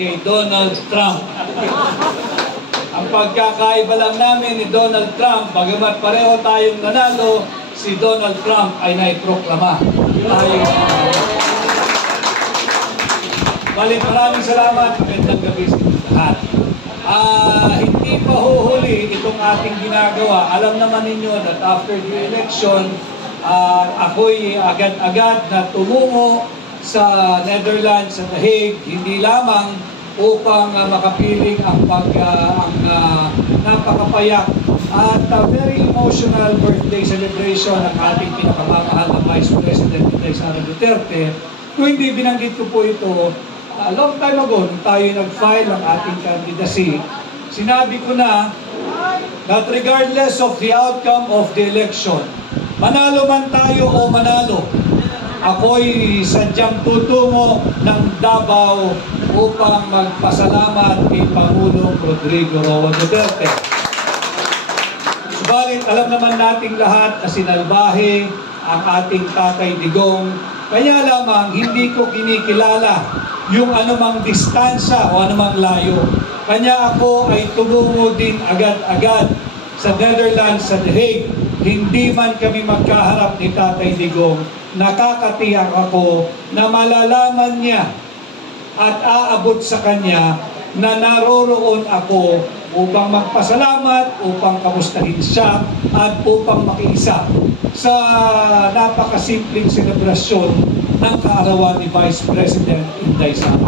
kay Donald Trump. Ang pagkakaiba lang namin ni Donald Trump, bagamat pareho tayong nanalo, si Donald Trump ay naiproklama. Balik, maraming salamat. Magandang gabi sa lahat. Hindi pa huhuli itong ating ginagawa. Alam naman ninyo that after the election, ako'y agad-agad na tumungo sa Netherlands, sa The Hague, hindi lamang upang makapiling ang napakapayak at very emotional birthday celebration ng ating pinakamamahal na Vice President Sara Duterte. Kung hindi binanggit ko po ito, long time ago, nung tayo nag-file ang ating candidacy, sinabi ko na that regardless of the outcome of the election, manalo man tayo o manalo, ako'y sadyang tutungo ng Davao upang magpasalamat kay Pangulong Rodrigo Roa Duterte. Subalit, alam naman nating lahat na sinalbahe ang ating Tatay Digong, kaya lamang hindi ko kinikilala yung anumang distansya o anumang layo. Kanya ako ay tumungo din agad-agad sa Netherlands, sa The Hague. Hindi man kami magkaharap ni Tatay Digong, nakakatiyak ako na malalaman niya at aabot sa kanya na naroroon ako upang magpasalamat, upang kamustahin siya, at upang makiisa sa napakasimpleng selebrasyon ng kaarawan ni Vice President Inday Sara.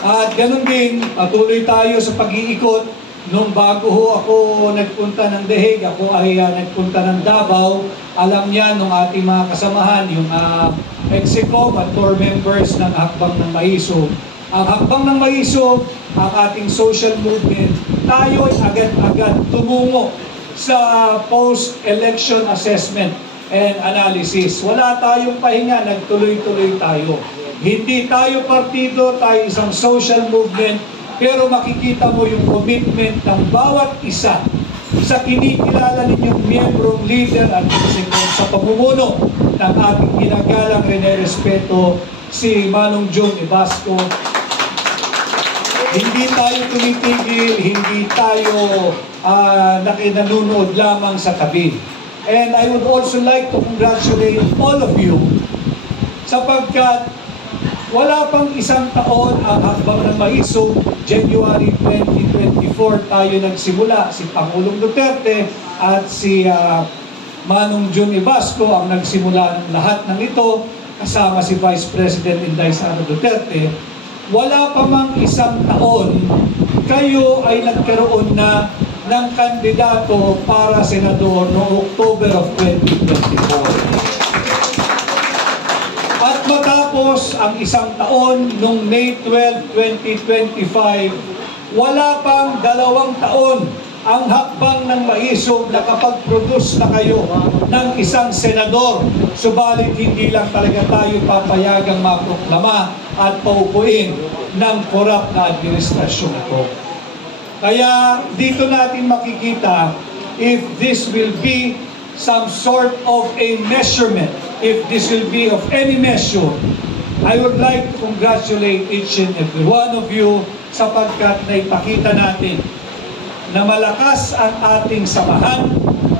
At ganun din, patuloy tayo sa pag-iikot. Nung bago ako nagpunta ng The Hague, ako ay nagpunta ng Davao. Alam niya nung ating mga kasamahan, yung Mexico at core members ng Hakbang ng Maisog. Ang Hakbang ng Maisog, ang ating social movement, tayo ay agad-agad tumungo sa post-election assessment and analysis. Wala tayong pahinga, nagtuloy-tuloy tayo. Hindi tayo partido, tayo isang social movement, pero makikita mo yung commitment ng bawat isa sa kinikilala ninyong miyembrong leader at sa pamumuno ng ating ginagalang rene-respeto si Manong June Ibasco. Hindi tayo tumitigil, hindi tayo nanonood lamang sa tabi. And I would also like to congratulate all of you sapagkat wala pang isang taon ang Hakbang ng Maisog. January 2024 tayo nagsimula. Si Pangulong Duterte at si Manong June Ibasco ang nagsimula ng lahat ng ito, kasama si Vice President Inday Sara Duterte. Wala pa mang isang taon, kayo ay nagkaroon na ng kandidato para senador noong October of 2024. At matapos ang isang taon, noong May 12, 2025, wala pang 2 taon ang Hakbang ng Maisog nakapag-produce na kayo ng isang senador. Subalit hindi lang talaga tayo papayagang maproklama at paupuin ng korap na administrasyon ito. Kaya dito natin makikita if this will be some sort of a measurement, if this will be of any measure, I would like to congratulate each and every one of you sapagkat naipakita natin na malakas ang ating samahan,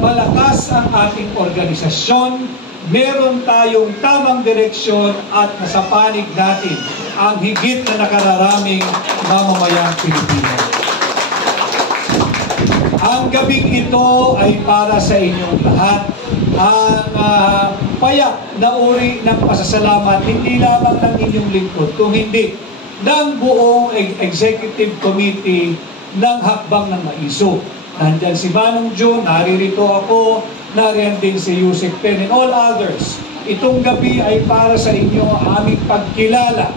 malakas ang ating organisasyon, meron tayong tamang direksyon at nasa panig natin ang higit na nakararaming mamamayang Pilipino. Ang gabing ito ay para sa inyong lahat. Ang payak na uri ng pasasalamat, hindi lamang ng inyong lingkod, kung hindi ng buong Executive Committee ng Hakbang ng Maisog. Nandyan si Manong June, naririto ako, nariyan din si Yusek Pen and all others. Itong gabi ay para sa inyo aming pagkilala,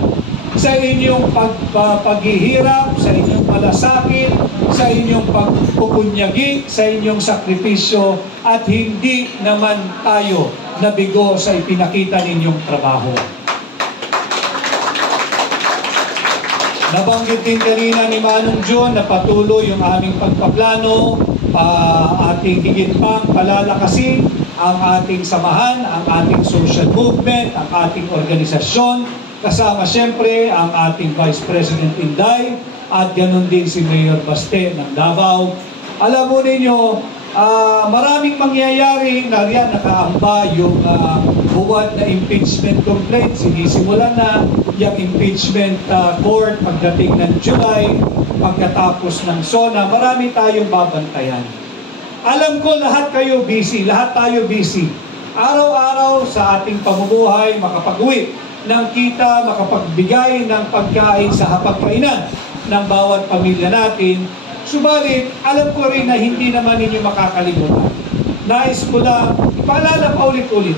sa inyong paghihirap, sa inyong malasakit, sa inyong pagpupunyagi, sa inyong sakripisyo, at hindi naman tayo nabigo sa ipinakita ninyong trabaho. Nabanggit din kanina ni Manong John na patuloy yung aming pagpaplano, ating higit pang palalakasin ang ating samahan, ang ating social movement, ang ating organisasyon Kasama siyempre ang ating Vice President Inday at ganoon din si Mayor Baste ng Davao. Alam mo ninyo, maraming mangyayari na riyan nakaamba yung buwan na impeachment complaint. Sinisimulan na yung impeachment court pagdating ng July, pagkatapos ng SONA. Marami tayong babantayan. Alam ko lahat kayo busy, lahat tayo busy. Araw-araw sa ating pamumuhay, makapag-uwi ng kita, makapagbigay ng pagkain sa hapagkainan ng bawat pamilya natin. Subalit, alam ko rin na hindi naman ninyo makakalimutan. Nais ko lang, ipaalala pa ulit-ulit,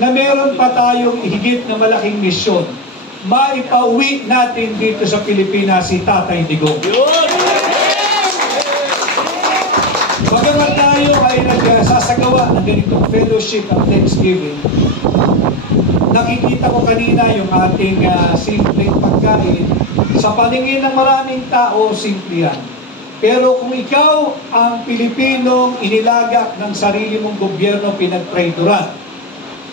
na meron pa tayong higit na malaking misyon. Maipauwi natin dito sa Pilipinas si Tatay Digong. Bagamat tayo ay nagsasagawa ng ganitong fellowship at Thanksgiving, nakikita ko kanina yung ating simpleng pagkain. Sa paningin ng maraming tao, simple yan. Pero kung ikaw ang Pilipinong inilagak ng sarili mong gobyerno, pinagtraidoran,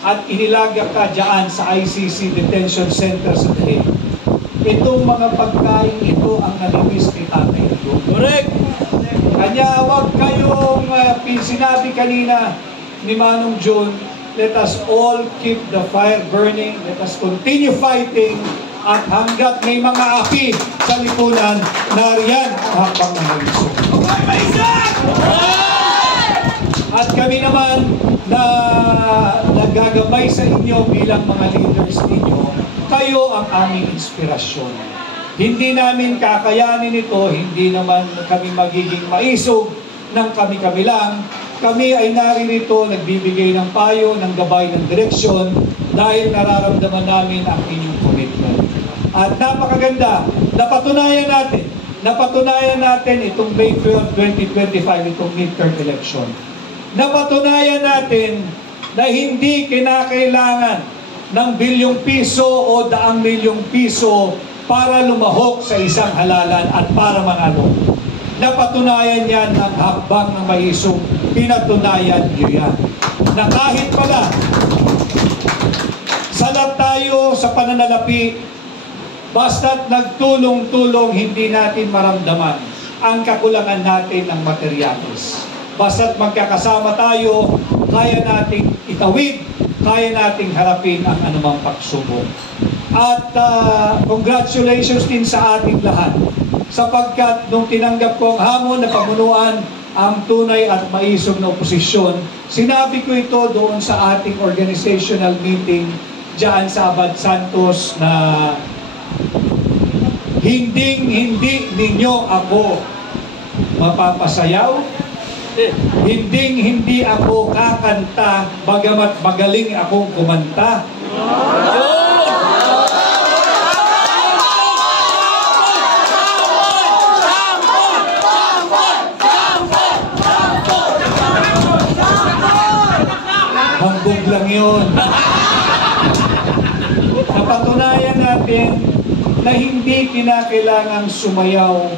at inilagak ka dyan sa ICC Detention Center sa Tahe, itong mga pagkain ito ang nalimis ni Tatay Digong. Correct! Kanya, huwag kayong sinabi kanina ni Manong June, let us all keep the fire burning, let us continue fighting, at hanggat may mga api sa lipunan, nariyan ang hakbang ng Maisog. At kami naman na nagagabay sa inyo bilang mga leaders ninyo, kayo ang aming inspirasyon. Hindi namin kakayanin ito, hindi naman kami magiging maisog ng kami-kami lang. Kami ay naririto, nagbibigay ng payo, ng gabay, ng direksyon dahil nararamdaman namin ang inyong commitment. At napakaganda, napatunayan natin itong May 12, 2025, itong midterm election. Napatunayan natin na hindi kinakailangan ng bilyong piso o daang milyong piso para lumahok sa isang halalan at para manalo. Napatunayan yan ng hakbang ng Maisog. Pinatunayan nyo yan. Na kahit pala, salat tayo sa pananalapi, basta't nagtulong-tulong, hindi natin maramdaman ang kakulangan natin ng materyales. Basta't magkakasama tayo, kaya nating itawid, kaya nating harapin ang anumang pagsubok. At congratulations din sa ating lahat, sapagkat nung tinanggap ko ang hamon na pamunuan ang tunay at maisog na oposisyon, sinabi ko ito doon sa ating organizational meeting diyan sa Abad Santos na hindi ninyo ako mapapasayaw, hindi ako kakanta bagamat magaling akong kumanta. Hambog lang yun. Napatunayan natin na hindi kinakailangang sumayaw,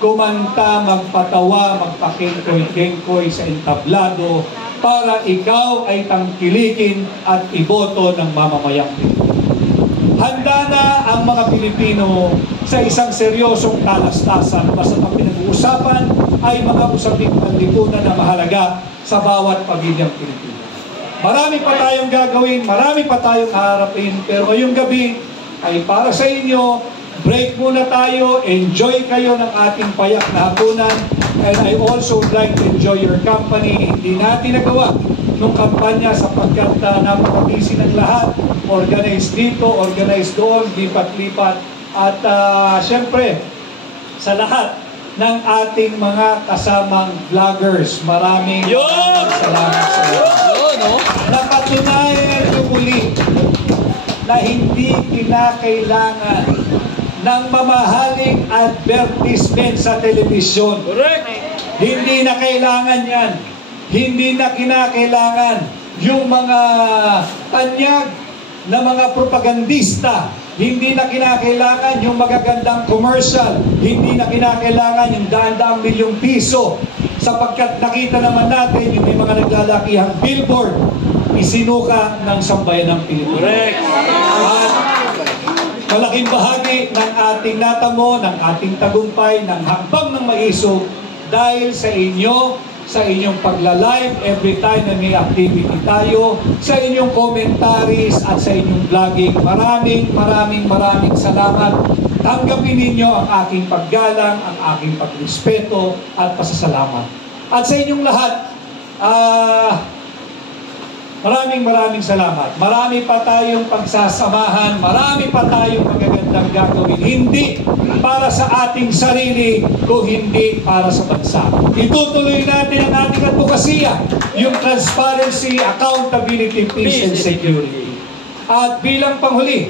kumanta, magpatawa, magpakengkoy-kengkoy sa entablado para ikaw ay tangkilikin at iboto ng mamamayang Pilipino. Handa na ang mga Pilipino sa isang seryosong talastasan basta ang pinag-uusapan ay mga usaping panlipunan na mahalaga sa bawat pamilyang Pilipino. Marami pa tayong gagawin, marami pa tayong haharapin, pero ngayong gabi ay para sa inyo. Break muna tayo, enjoy kayo ng ating payak na hapunan, and I also would like to enjoy your company. Hindi natin nagawa nung kampanya sapagkat napaka-busy ng lahat, organized dito, organized doon, lipat-lipat, at syempre sa lahat ng ating mga kasamang vloggers, maraming salamat sa inyo. Napatunayan ko muli na hindi kinakailangan ng mamahaling advertisement sa telebisyon. Correct! Hindi na kailangan yan. Hindi na kinakailangan yung mga tanyag na mga propagandista. Hindi na kinakailangan yung magagandang commercial. Hindi na kinakailangan yung daan-daang milyong piso. Sapagkat nakita naman natin yung may mga naglalakihang billboard isinuka ng sambayan ng Pilipinas. Correct! At malaking bahagi ng ating natamo, ng ating tagumpay, ng hakbang ng maisog dahil sa inyo, sa inyong pagla-live every time na may activity tayo, sa inyong commentaries at sa inyong vlogging. Maraming salamat. Tanggapin ninyo ang aking paggalang, ang aking pagrespeto at pasasalamat. At sa inyong lahat, maraming salamat. Marami pa tayong pagsasamahan, marami pa tayong magagandang gagawin. Hindi para sa ating sarili, kung hindi para sa bansa. Itutuloy natin ang ating advokasya, yung transparency, accountability, peace and security. At bilang panghuli,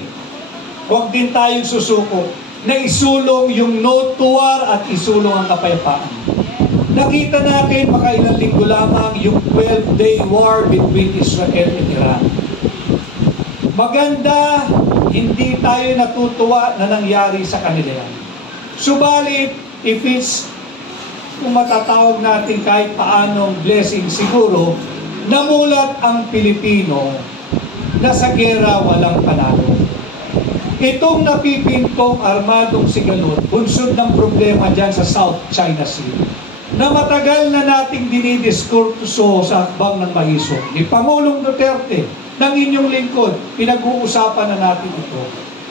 huwag din tayong susuko na isulong yung no to war at isulong ang kapayapaan. Nakita natin makailang linggo lamang yung 12-day war between Israel and Iran. Maganda, hindi tayo natutuwa na nangyari sa kanila yan. Subalit, if it's, kung matatawag natin kahit paanong blessing siguro, namulat ang Pilipino na sa gera walang panalo. Itong napipintong armadong sigalot, bunsod ng problema dyan sa South China Sea, na matagal na nating dinidiskurso sa hakbang ng maisog. Ni Pangulong Duterte, ng inyong lingkod, pinag-uusapan na natin ito.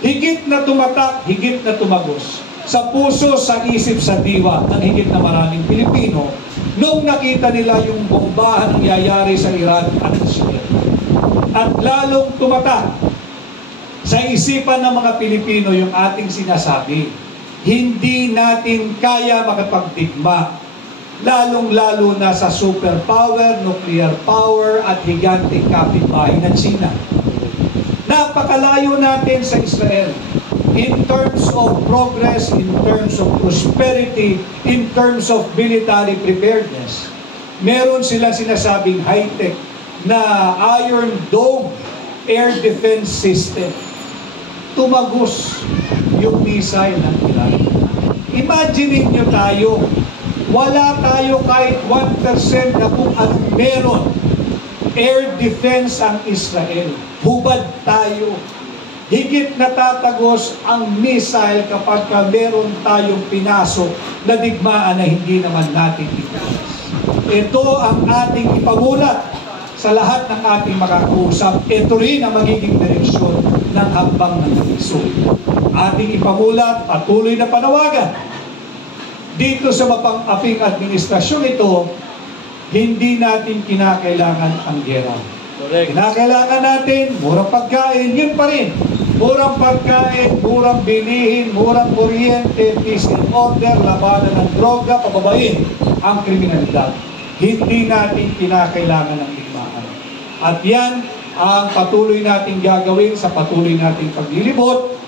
Higit na tumatak, higit na tumagos sa puso, sa isip, sa diwa ng higit na maraming Pilipino nung nakita nila yung bombahan ng yayari sa Iran at Israel. At lalong tumatak sa isipan ng mga Pilipino yung ating sinasabi. Hindi natin kaya makapagdigma, lalong-lalo na sa superpower, nuclear power at higanteng kapitbahay ng China. Napakalayo natin sa Israel in terms of progress, in terms of prosperity, in terms of military preparedness. Meron silang sinasabing high-tech na Iron Dome air defense system. Tumagos yung missile ng Iran. Imagine nyo tayo, wala tayo kahit 1% na kung anong meron. Air defense ang Israel. Hubad tayo. Higit natatagos ang missile kapag meron tayong pinasok na digmaan na hindi naman natin itaas. Ito ang ating ipamulat sa lahat ng ating makakausap. Ito rin ang magiging direksyon ng hakbang ng maisog. Ating ipamulat, patuloy na panawagan. Dito sa mapang-aping administrasyon ito, hindi natin kinakailangan ang gera. Kinakailangan natin, murang pagkain, yun pa rin. Murang pagkain, murang bilihin, murang kuryente, peace and order, labanan ng droga, pababain ang kriminalidad. Hindi natin kinakailangan ng digmaan. At yan ang patuloy natin gagawin sa patuloy nating paglilibot,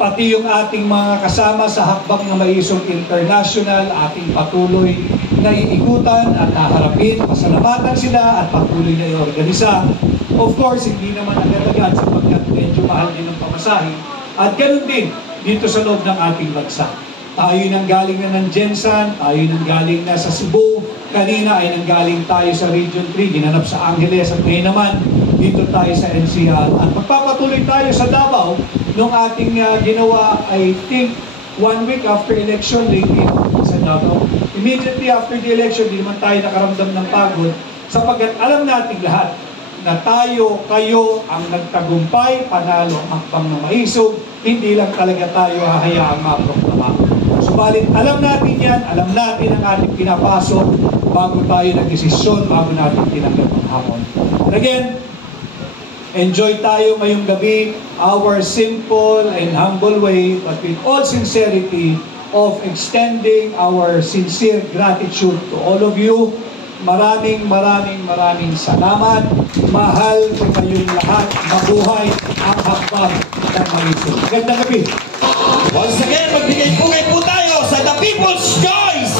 pati yung ating mga kasama sa hakbang na maisog international, ating patuloy na iikutan at naharapin, pasalamatan sila at patuloy na i-organisa. Of course, hindi naman agad-agad sapagkat medyo mahal din ang pamasahe. At ganun din dito sa loob ng ating bansa. Tayo nang galing na ng Jensan, tayo nang galing na sa Cebu, kanina ay nanggaling tayo sa Region 3, ginanap sa Angeles at ngayon naman dito tayo sa NCR. At magpapatuloy tayo sa Davao nung ating ginawa, I think, 1 week after election, late sa Davao. Immediately after the election, di naman tayo nakaramdam ng pagod sapagkat alam natin lahat na tayo, kayo ang nagtagumpay, panalo ang hakbang ng maisog, hindi lang talaga tayo hahayaang maproklama. Subalit, alam natin yan, alam natin ang ating pinapasok bago tayo nagdesisyon, bago natin tinanggap ang hamon. And again, enjoy tayo ngayong gabi, our simple and humble way, but with all sincerity of extending our sincere gratitude to all of you. Maraming salamat. Mahal ko kayong lahat. Mabuhay ang hakbang ng maisog. Magandang gabi. Once again, magbigay-pugay po tayo sa The People's Choice